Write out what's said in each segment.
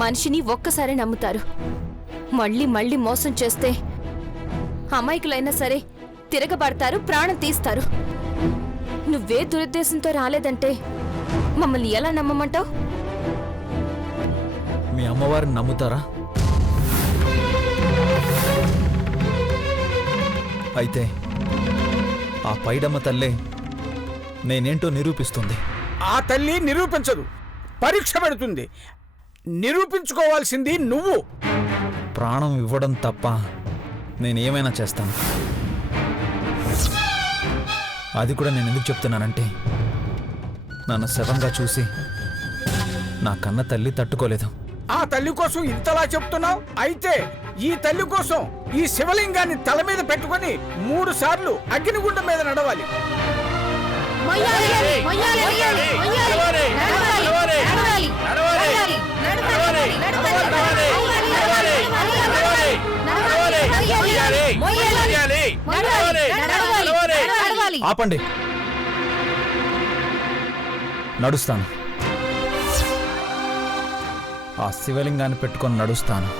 మనిషిని ఒక్కసారి నమ్ముతారు, మళ్ళీ మళ్ళీ మోసం చేస్తే అమాయకులైనా సరే తిరగబడతారు, ప్రాణం తీస్తారు. నువ్వే దురుద్దేశంతో రాలేదంటే మమ్మల్ని ఎలా నమ్మమంటావు? మీ అమ్మవారిని నమ్ముతారా? అయితే ఆ పైడమ్మ తల్లే నేనేంటో నిరూపిస్తుంది. ఆ తల్లి నిరూపించదు, పరీక్ష పెడుతుంది. నిరూపించుకోవాల్సింది నువ్వు. ప్రాణం ఇవ్వడం తప్ప నేనేమైనా చేస్తాను. అది కూడా నేను ఎందుకు చెప్తున్నానంటే, నన్ను శవంగా చూసి నా కన్న తల్లి తట్టుకోలేదు. ఆ తల్లి కోసం ఇంతలా చెప్తున్నావు? అయితే ఈ తల్లి కోసం ఈ శివలింగాన్ని తల మీద పెట్టుకొని 3 సార్లు అగ్నిగుండం మీద నడవాలి. ఆపండి, నడుస్తాను. ఆ శివలింగాన్ని పెట్టుకొని నడుస్తాను.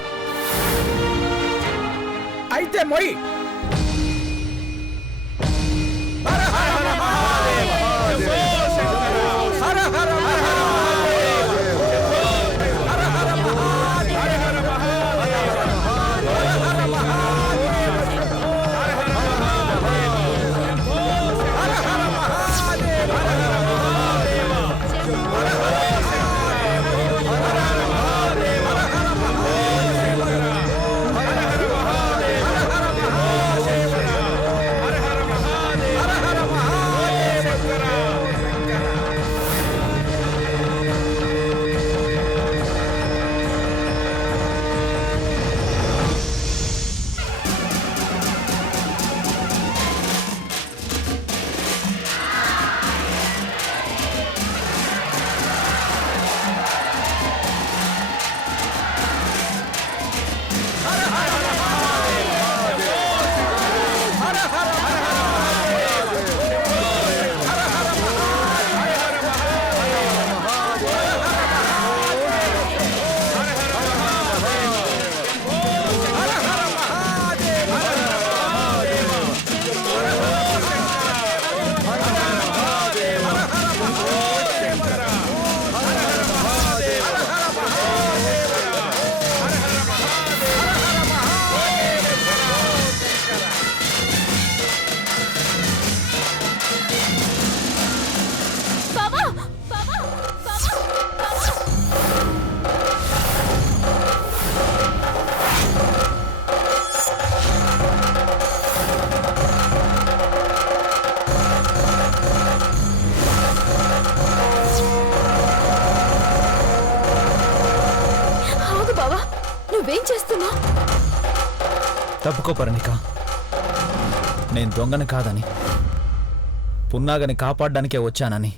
అయితే మొయ్. నువ్వేం చేస్తున్నావు? తప్పుకో పర్ణిక, నేను దొంగని కాదని, పున్నాగని కాపాడ్డానికే వచ్చానని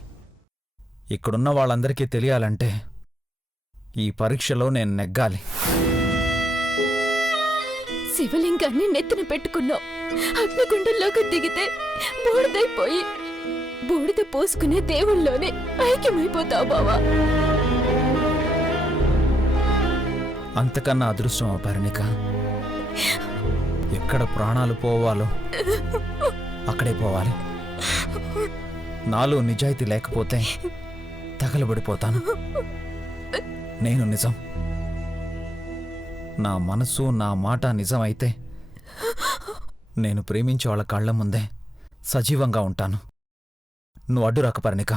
ఇక్కడున్న వాళ్ళందరికీ తెలియాలంటే ఈ పరీక్షలో నేను నెగ్గాలి. శివలింగాన్ని నెత్తిన పెట్టుకున్నావు, అగ్నిగుండంలోకి దిగితే బూడిదైపోయి బూడిద పోసుకునే దేవుళ్ళలోనే ఐక్యమైపోతావు బావా. అంతకన్నా అదృష్టం పర్ణిక. ఎక్కడ ప్రాణాలు పోవాలో అక్కడే పోవాలి. నాలో నిజాయితీ లేకపోతే తగలబడిపోతాను. నేను నిజం, నా మనసు నా మాట నిజం అయితే నేను ప్రేమించే వాళ్ళ కళ్ళ ముందే సజీవంగా ఉంటాను. నువ్వు అడ్డురాక పర్ణిక.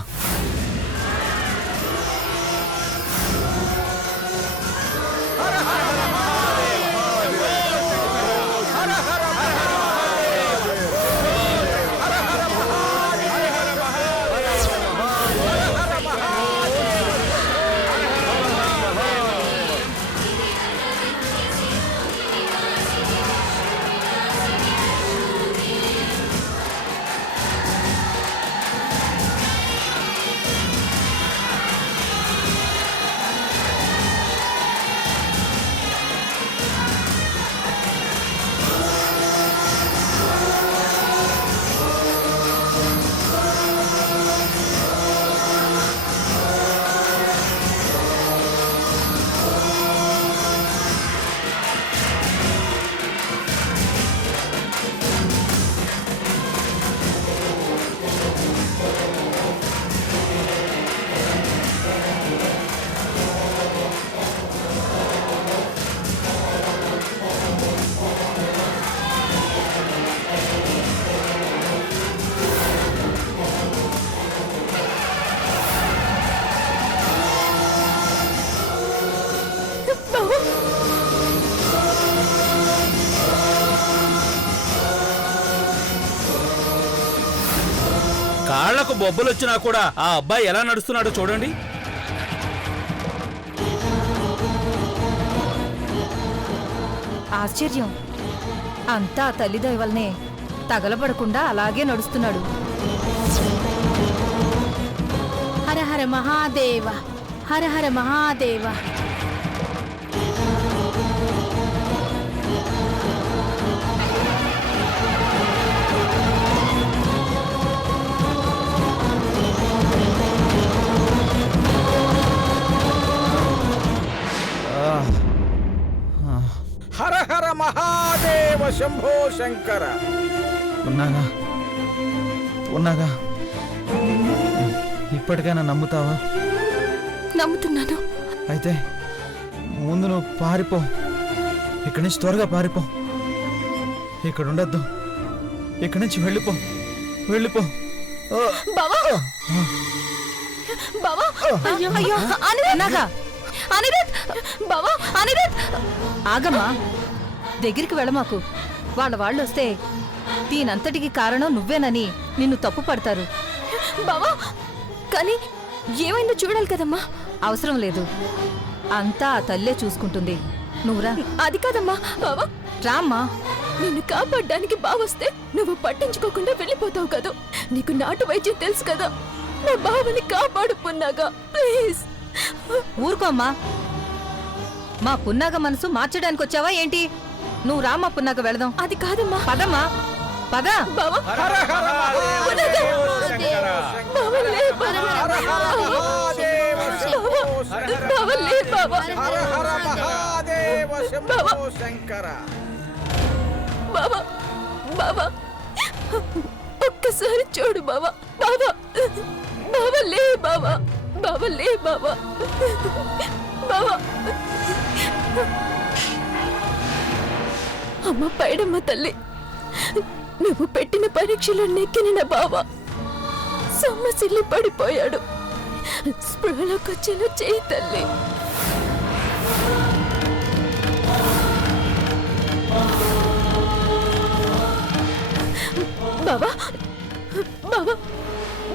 కళ్ళకు బొబ్బలొచ్చినా కూడా ఆ అబ్బాయి ఎలా నడుస్తున్నాడో చూడండి. ఆశ్చర్యం, అంతా ఆ తల్లి దయ వల్లనే తగలబడకుండా అలాగే నడుస్తున్నాడు. హర హర మహాదేవ, హర హర మహాదేవ. హర హర మహాదేవ శంభో శంకర. ఉన్నాగా ఉన్నాగా, ఇప్పటికైనా నమ్ముతావా? నమ్ముతున్నాను. అయితే ముందు నువ్వు పారిపో, ఇక్కడి నుంచి త్వరగా పారిపో. ఇక్కడ ఉండద్దు, ఇక్కడి నుంచి వెళ్ళిపో, వెళ్ళిపో. బావా, బావా, అయ్యో అయ్యో, అనిరుద్ధ్! అనిరుద్ధ్, బావా, అనిరుద్ధ్! ఆగమ్మా, దగ్గరికి వెళ్ళమాకు. వాళ్ళు వస్తే దీనంతటికి కారణం నువ్వేనని నిన్ను తప్పు పడతారు. బావా, కానీ ఏమైందో చూడాలి కదమ్మా. అవసరం లేదు, అంతా ఆ తల్లే చూసుకుంటుంది. నువ్వురా. అది కాదమ్మా. బావా, రామ్మా. నిన్ను కాపాడడానికి బావొస్తే నువ్వు పట్టించుకోకుండా వెళ్ళిపోతావు కదా. నీకు నాటు వైద్యం తెలుసు కదా. నా బావని కాపాడు పున్నాగా, ప్లీజ్. ఊరుకోమ్మా. మా పున్నాగ మనసు మార్చడానికి వచ్చావా ఏంటి? నువ్వు రామ్మా, పున్నాగ వెళదాం. అది కాదమ్మా. పదమ్మా, పద. బావా, హర హర మహాదేవ శంకర. బావా, లే బావా. హర హర మహాదేవ శంభో శంకర. బావా, లే బావా. హర హర మహాదేవ శంభో శంకర. బావా, బావా, ఒక్కసారి చూడు బావా. బావా, బావా, లే బావా. బావా, లే బావా. బావా. అమ్మ పైడమ్మ తల్లి, నువ్వు పెట్టిన పరీక్షలో నెక్కిన బావ సొమ్మసిల్లి పడిపోయాడు. స్పృహలోకొచ్చేలా చేయి తల్లి. బావా, బావా,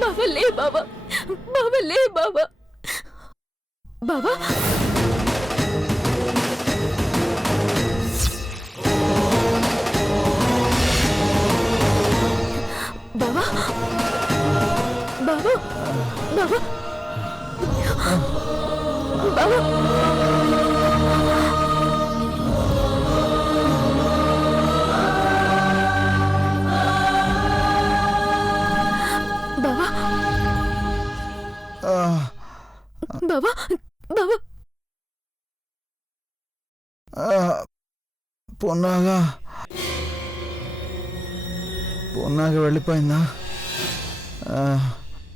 బావా, లే బావా. బావా, లే బావా. బావా, బావా, బావా, బావా, బావా. బావా, బావా, బావా. పొన్నాగా పొన్నాగా వెళ్ళిపోయిందా?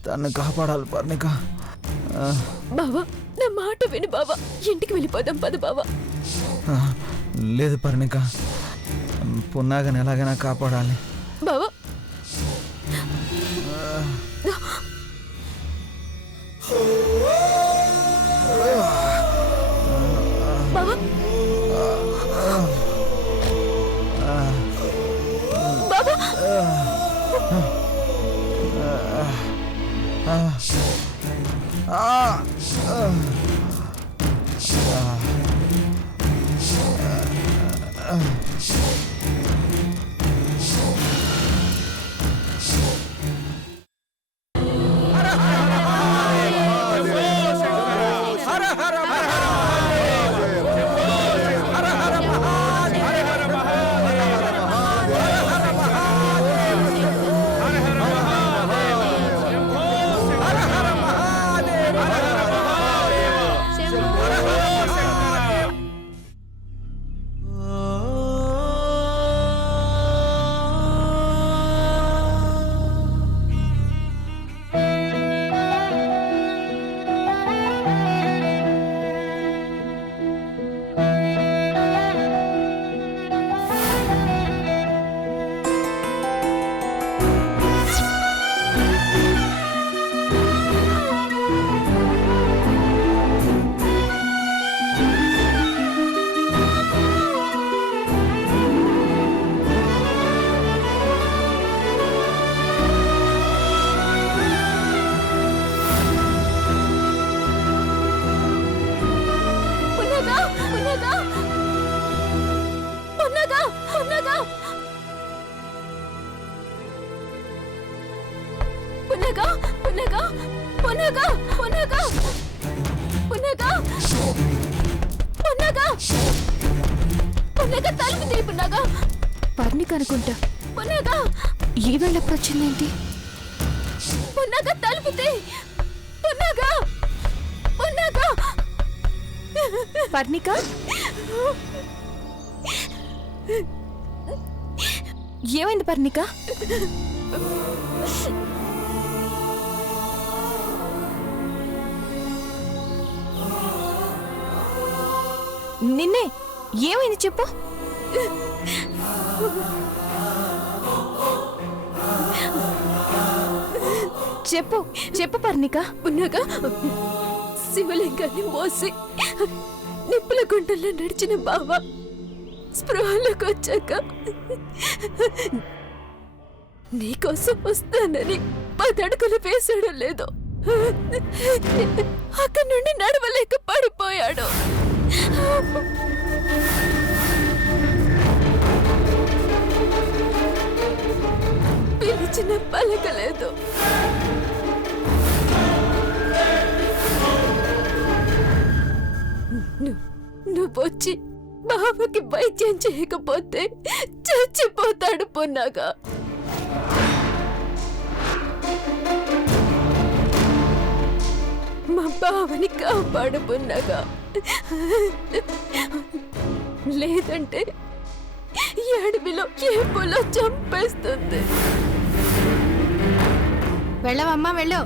తన్ని కాపాడాలి పర్ణిక. బావా, నా మాట విను బావా. ఇంటికి వెళ్ళిపోదాం పద బావా. లేదు పర్ణిక, పొన్నాగని ఎలాగైనా కాపాడాలి. బావా, బావా, బావా. పున్నగా పున్నగా పున్నగా పున్నగా పున్నగా తలుపు తీ పున్నగా. పర్ణిక అనుకుంటా. పున్నగా ఈ వెళ్ళప్పుడు వచ్చిందేంటి? పున్నగా తలుపు తీ పున్నగా పున్నగా. పర్ణిక ఏమైంది పర్ణిక? నిన్నే ఏమైంది చెప్పు. చెప్పు చెప్పు పర్ణిక. ఉన్నాక శివలింగాన్ని మోసి నిప్పుల గుంటల్లో నడిచిన బావ స్పృహలోకి వచ్చాక నీకోసం వస్తానని 10 అడుగులు వేసాడో లేదో అక్కడి నుండి నడవలేక పడిపోయాడు. పిలిచిన పలకలేదు. నువ్వొచ్చి బావకి వైద్యం చేయకపోతే చచ్చిపోతాడు పున్నాగా. మా బావని కాపాడు పున్నాగా. లేదంటే ఈ అడవిలో ఏ పొలో చంపేస్తుంది. వెళ్ళవమ్మా వెళ్ళు.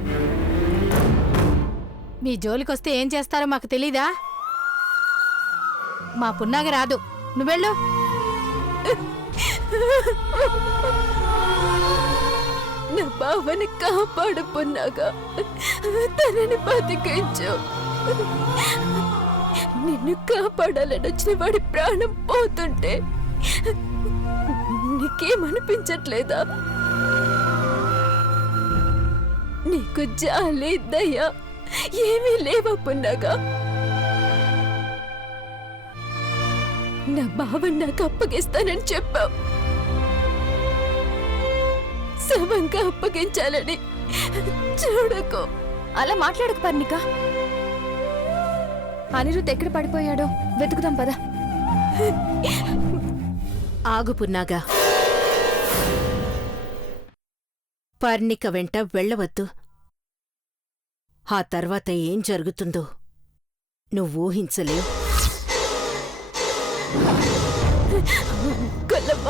మీ జోలికొస్తే ఏం చేస్తారో మాకు తెలీదా? మా పున్నాగ రాదు, నువ్వెళ్ళు. నా బావని కాపాడు పున్నాగా. తనని బతికించు. నిన్ను కాపాడాలని వచ్చిన వాడి ప్రాణం పోతుంటే నీకేమనిపించట్లేదా? నీకు జాలి దయ ఏమీ లేవా పున్నాగా? నా బావని నాకు అప్పగిస్తానని చెప్పావు. శవంగా అప్పగించాలని చూడకు. అలా మాట్లాడకు పర్ణిక. అనిరుద్ధ్ ఎక్కడ పడిపోయాడో వెతుకుదాం పద. ఆగు పున్నాగా. పర్ణిక వెంట వెళ్ళవద్దు. ఆ తర్వాత ఏం జరుగుతుందో నువ్వు ఊహించలేవు. కొల్లమ్మ,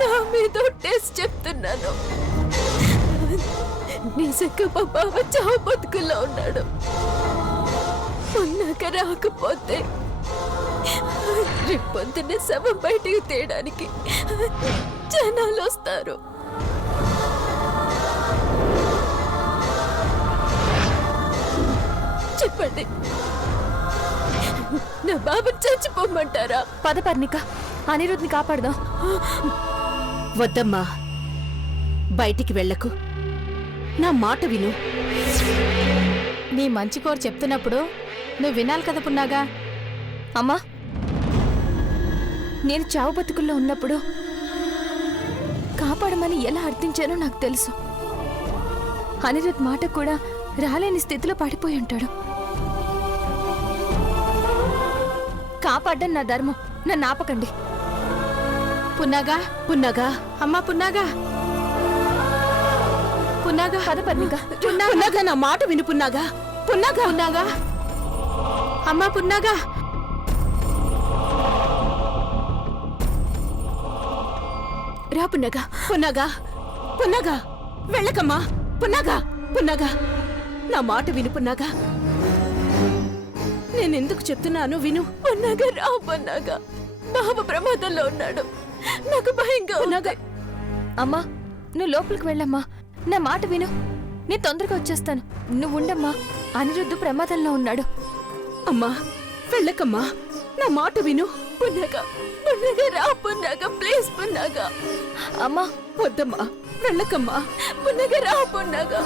నా మీద టెస్ట్ చెప్తున్నాను. నిజంగా మా బావ చావు బతుకుల్లో ఉన్నాడు. ఉన్నాక రాకపోతే రేపొద్దునే శవం బయటికి తీయడానికి జనాలు వస్తారు. చెప్పండి, నా బాబుని చచ్చిపోమంటారా? పద పర్ణిక, అనిరుద్ని కాపాడదాం. వద్దమ్మా, బయటికి వెళ్ళకు. నా మాట విను. నీ మంచి కోరు చెప్తున్నప్పుడు నువ్వు వినాలి కదా పున్నాగా. అమ్మా, నేను చావు బతుకుల్లో ఉన్నప్పుడు కాపాడమని ఎలా అర్థించానో నాకు తెలుసు. అనిరుద్ మాట కూడా రాలేని స్థితిలో పడిపోయి ఉంటాడు. కాపాడ్డం నా ధర్మం, నన్ను ఆపకండి. పున్నాగా, పున్నాగా, అమ్మా పున్నాగా, పున్నాగా, పద పర్ణిక. పున్నాగా, నా మాట విను పున్నాగా. పున్నాగా, పున్నాగా, అమ్మా పున్నాగా. రా పున్నగా. పున్నాగా, పున్నాగా, వెళ్ళకమ్మా. పున్నాగా, పున్నాగా, నా మాట విను పున్నాగా. నేనెందుకు చెప్తున్నాను విను. పున్నగా, రా పున్నగా. బావ ప్రమాదంలో ఉన్నాడు, నాకు భయంగా ఉన్నది. అమ్మా, నువ్వు లోపలికి వెళ్ళమ్మా. నా మాట విను, నేను తొందరగా వచ్చేస్తాను. నువ్వు ఉండమ్మా. అనిరుద్ధు ప్రమాదంలో ఉన్నాడు. అమ్మా వెళ్ళకమ్మా, నా మాట విను. పున్నగా, పున్నగా, రా పున్నగా, ప్లీజ్ పున్నగా. అమ్మా వద్దమ్మా, వెళ్ళకమ్మా. పున్నగా, రా పున్నగా.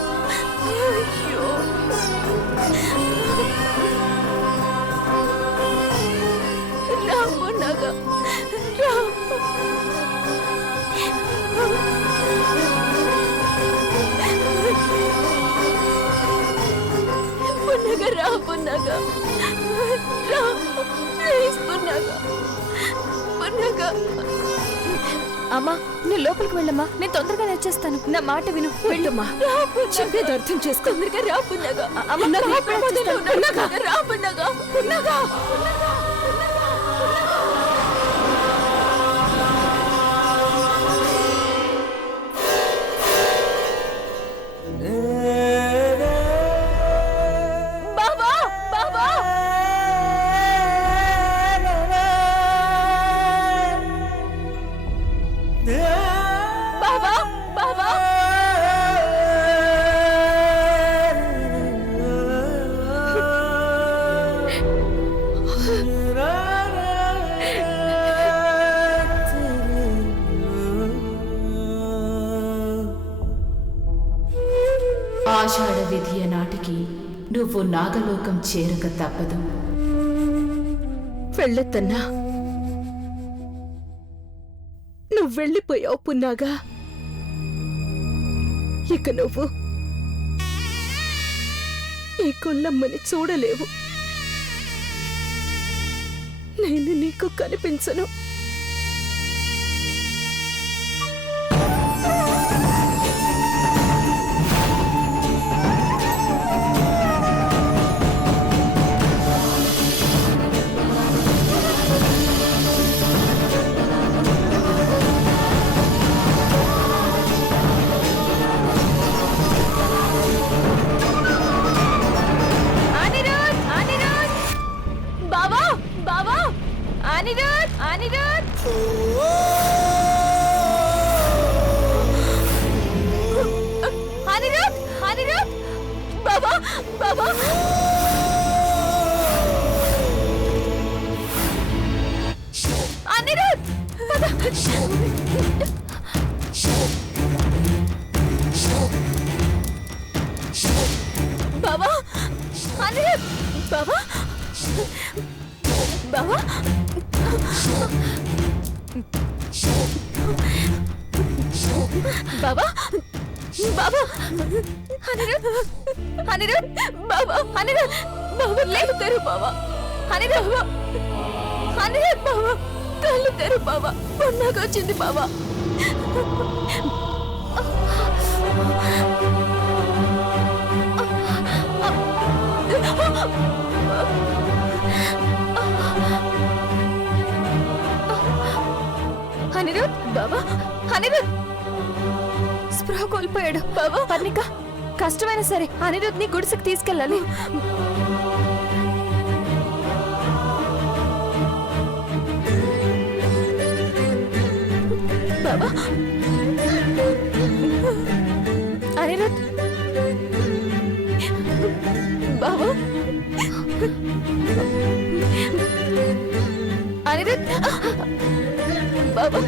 అయ్యో, రా పున్నగా, రా. అమ్మా నువ్వు లోపలికి వెళ్ళమ్మా, నేను తొందరగా వచ్చేస్తాను. నా మాట విను, వెళ్ళమ్మా. చెప్పేది అర్థం చేసుకో. తొందరగా రా పున్నగా. పున్నగా, పున్నగా. రా పున్నగా. పున్నగా. బావా బావా బావా బావా ఆషాఢ విధియ నాటికి నువ్వు నాగలోకం చేరక తప్పదు. వెళ్ళొద్దన్నా, నువ్వు వెళ్ళిపోయావు పున్నాగా. ఇక నువ్వు ఈ కొల్లమ్మని చూడలేవు. నేను నీకు కనిపించను. అనిరుద్ అనిరుద్ బావా బావా అనిరుద్ అనిరుద్ అనిరుద్ అనిరుద్ బావా బావా అనిరుద్ బావా అనిరుద్ బావా బావా బావా బావా అనిరుద్ అనిరుద్ బావా అనిరుద్ బావా లేదు తెరు బావా అనిరుద్ అనిరుద్ బావా కళ్ళు తెరు బావా పొన్నాగా వచ్చింది బావా అనిరుద్ బావా అనిరుద్ స్పృహ కోల్పోయాడు బావా. పర్ణిక కష్టమైనా సరే అనిరుద్ ని గుడిసెకి తీసుకెళ్ళాలి. బావా అనిరుద్ బావా అనిరుద్ బావా